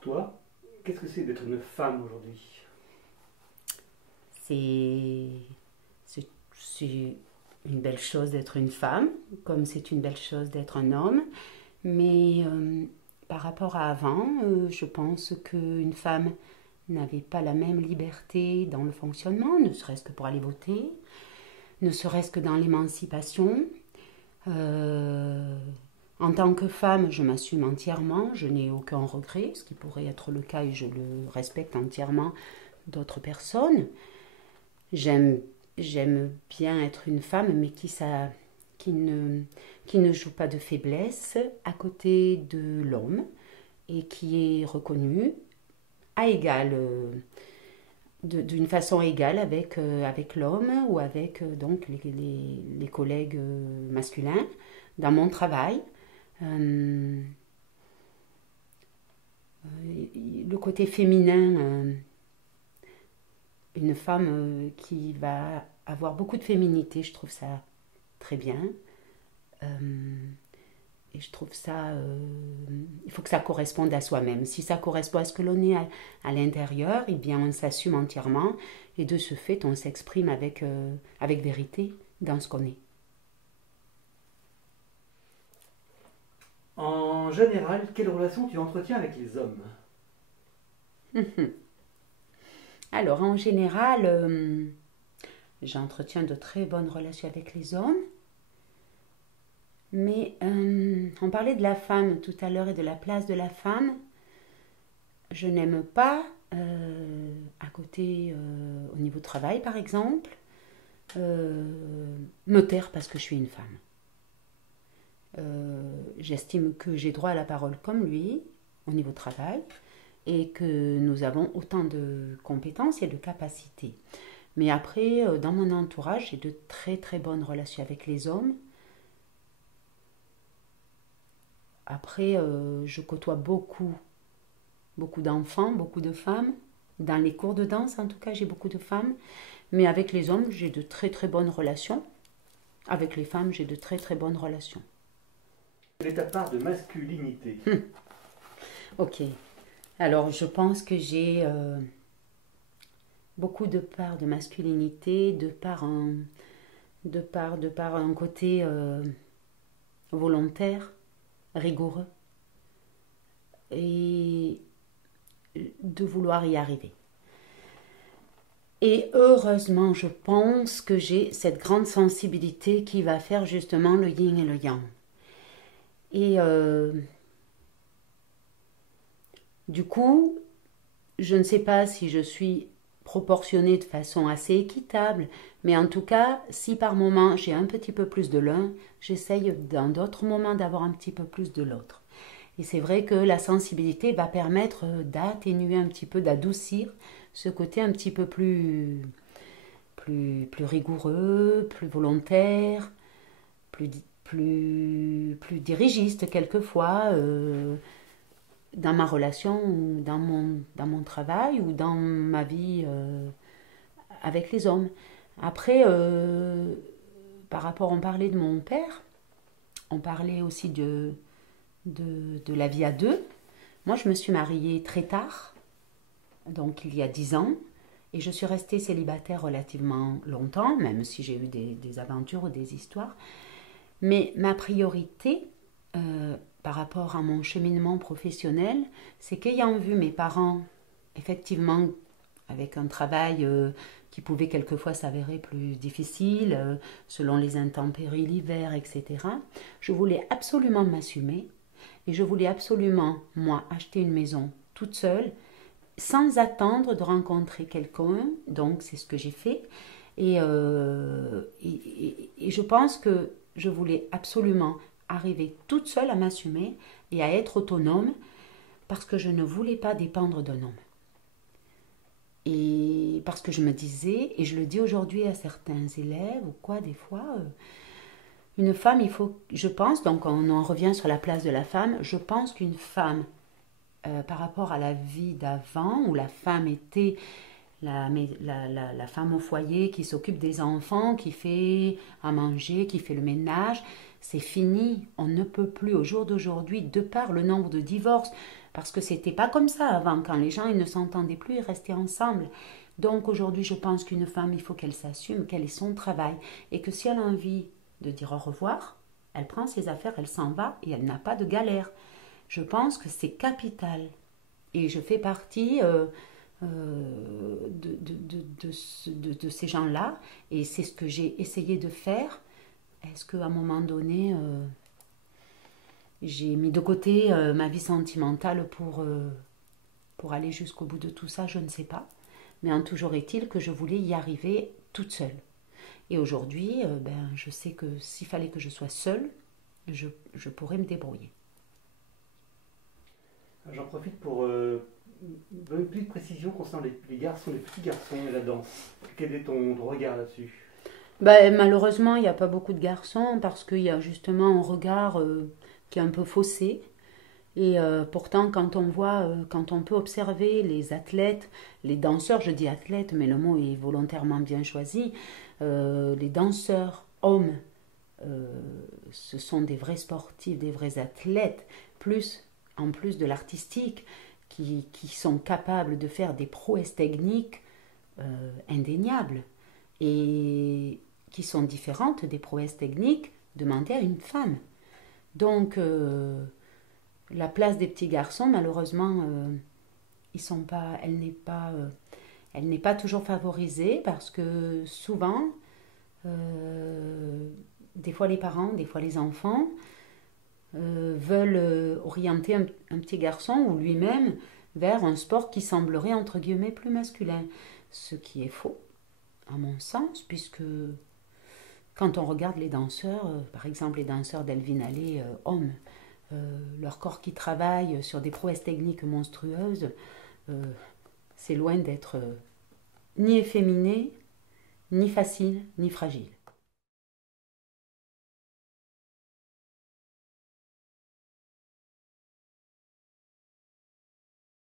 pour toi, qu'est-ce que c'est d'être une femme aujourd'hui? C'est c'est une belle chose d'être une femme, comme c'est une belle chose d'être un homme. Mais par rapport à avant, je pense qu'une femme n'avait pas la même liberté dans le fonctionnement, ne serait-ce que pour aller voter, ne serait-ce que dans l'émancipation. Euh, En tant que femme, je m'assume entièrement, je n'ai aucun regret, ce qui pourrait être le cas et je le respecte entièrement d'autres personnes. J'aime, j'aime bien être une femme, mais qui, ne, qui ne joue pas de faiblesse à côté de l'homme et qui est reconnue à égal, d'une façon égale avec l'homme ou avec donc les collègues masculins dans mon travail. Euh, le côté féminin, une femme qui va avoir beaucoup de féminité, je trouve ça très bien. Euh, et je trouve ça, il faut que ça corresponde à soi-même. Si ça correspond à ce que l'on est à l'intérieur, eh bien on s'assume entièrement et de ce fait on s'exprime avec vérité dans ce qu'on est. En général, quelle relation tu entretiens avec les hommes? Alors en général, j'entretiens de très bonnes relations avec les hommes. Mais on parlait de la femme tout à l'heure et de la place de la femme. Je n'aime pas, à côté, au niveau travail par exemple, me taire parce que je suis une femme. J'estime que j'ai droit à la parole comme lui, au niveau travail, et que nous avons autant de compétences et de capacités. Mais après, dans mon entourage, j'ai de très très bonnes relations avec les hommes. Après, je côtoie beaucoup d'enfants, beaucoup de femmes. Dans les cours de danse, en tout cas, j'ai beaucoup de femmes. Mais avec les hommes, j'ai de très très bonnes relations. Avec les femmes, j'ai de très très bonnes relations. Quelle est ta part de masculinité? Ok. Alors, je pense que j'ai beaucoup de part de masculinité, de par un côté volontaire, rigoureux, et de vouloir y arriver. Et heureusement, je pense que j'ai cette grande sensibilité qui va faire justement le yin et le yang. Et du coup, je ne sais pas si je suis proportionnée de façon assez équitable, mais en tout cas, si par moment j'ai un petit peu plus de l'un, j'essaye dans d'autres moments d'avoir un petit peu plus de l'autre. Et c'est vrai que la sensibilité va permettre d'atténuer un petit peu, d'adoucir ce côté un petit peu plus rigoureux, plus volontaire, plus dirigiste quelquefois dans ma relation ou dans mon travail ou dans ma vie avec les hommes. Après, par rapport, on parlait de mon père, on parlait aussi de la vie à deux. Moi, je me suis mariée très tard, donc il y a 10 ans, et je suis restée célibataire relativement longtemps, même si j'ai eu des aventures ou des histoires. Mais ma priorité, par rapport à mon cheminement professionnel, c'est qu'ayant vu mes parents, effectivement, avec un travail qui pouvait quelquefois s'avérer plus difficile, selon les intempéries, l'hiver, etc., je voulais absolument m'assumer et je voulais absolument, moi, acheter une maison toute seule, sans attendre de rencontrer quelqu'un. Donc, c'est ce que j'ai fait. Et je pense que je voulais absolument arriver toute seule à m'assumer et à être autonome parce que je ne voulais pas dépendre d'un homme. Et parce que je me disais, et je le dis aujourd'hui à certains élèves ou quoi, des fois, une femme, il faut, je pense, donc on en revient sur la place de la femme, je pense qu'une femme, par rapport à la vie d'avant, où la femme était la femme au foyer qui s'occupe des enfants, qui fait à manger, qui fait le ménage. C'est fini, on ne peut plus au jour d'aujourd'hui, de par le nombre de divorces, parce que c'était pas comme ça avant, quand les gens ils ne s'entendaient plus, ils restaient ensemble. Donc aujourd'hui, je pense qu'une femme, il faut qu'elle s'assume, qu'elle ait son travail, et que si elle a envie de dire au revoir, elle prend ses affaires, elle s'en va, et elle n'a pas de galère. Je pense que c'est capital. Et je fais partie de ces gens-là, et c'est ce que j'ai essayé de faire. Est-ce qu'à un moment donné, j'ai mis de côté ma vie sentimentale pour aller jusqu'au bout de tout ça? Je ne sais pas. Mais en toujours est-il que je voulais y arriver toute seule. Et aujourd'hui, je sais que s'il fallait que je sois seule, je pourrais me débrouiller. J'en profite pour donner une petite précision concernant les garçons, les petits garçons et la danse. Quel est ton regard là-dessus? Malheureusement, il n'y a pas beaucoup de garçons parce qu'il y a justement un regard qui est un peu faussé. Et pourtant, quand on peut observer les athlètes, les danseurs, je dis athlètes, mais le mot est volontairement bien choisi, les danseurs hommes, ce sont des vrais sportifs, des vrais athlètes, en plus de l'artistique, qui sont capables de faire des prouesses techniques indéniables et qui sont différentes des prouesses techniques demandées à une femme. Donc, la place des petits garçons, malheureusement, elle n'est pas toujours favorisée parce que souvent, des fois les parents, des fois les enfants veulent orienter un petit garçon ou lui-même vers un sport qui semblerait entre guillemets plus masculin, ce qui est faux à mon sens, puisque quand on regarde les danseurs, par exemple les danseurs d'Elvin Allais, hommes, leur corps qui travaille sur des prouesses techniques monstrueuses, c'est loin d'être ni efféminé, ni facile, ni fragile.